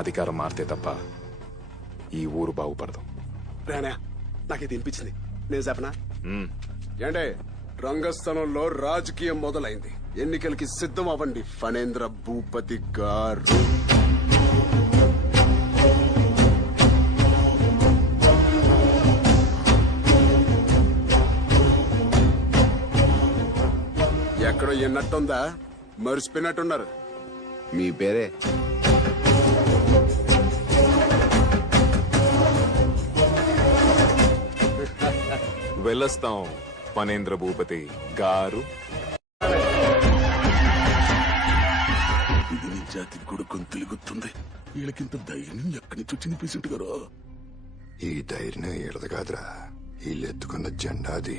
అధికారం మారితే తప్ప ఈ ఊరు బాగుపడదు. రానా నాకు ఇది వినిపించింది, నేను చెప్పనా? ఏంటే రంగస్థలంలో రాజకీయం మొదలైంది, ఎన్నికలకి సిద్ధం అవ్వండి ఫణేంద్ర భూపతి గారు. ఎక్కడో ఎన్నట్టుందా, మరిసిపోయినట్టున్నారు. మీ పేరే? వెళ్ళొస్తాం ఫణేంద్ర భూపతి గారు. ఇది నీ జాతికి కూడా గొంతులుగుతుంది. వీళ్ళకింత ధైర్యం ఎక్కడి నుంచి వచ్చింది పేషెంట్ గారు? ఈ ధైర్యం ఏడదు కాదురా, వీళ్ళెత్తుకున్న జెండాది.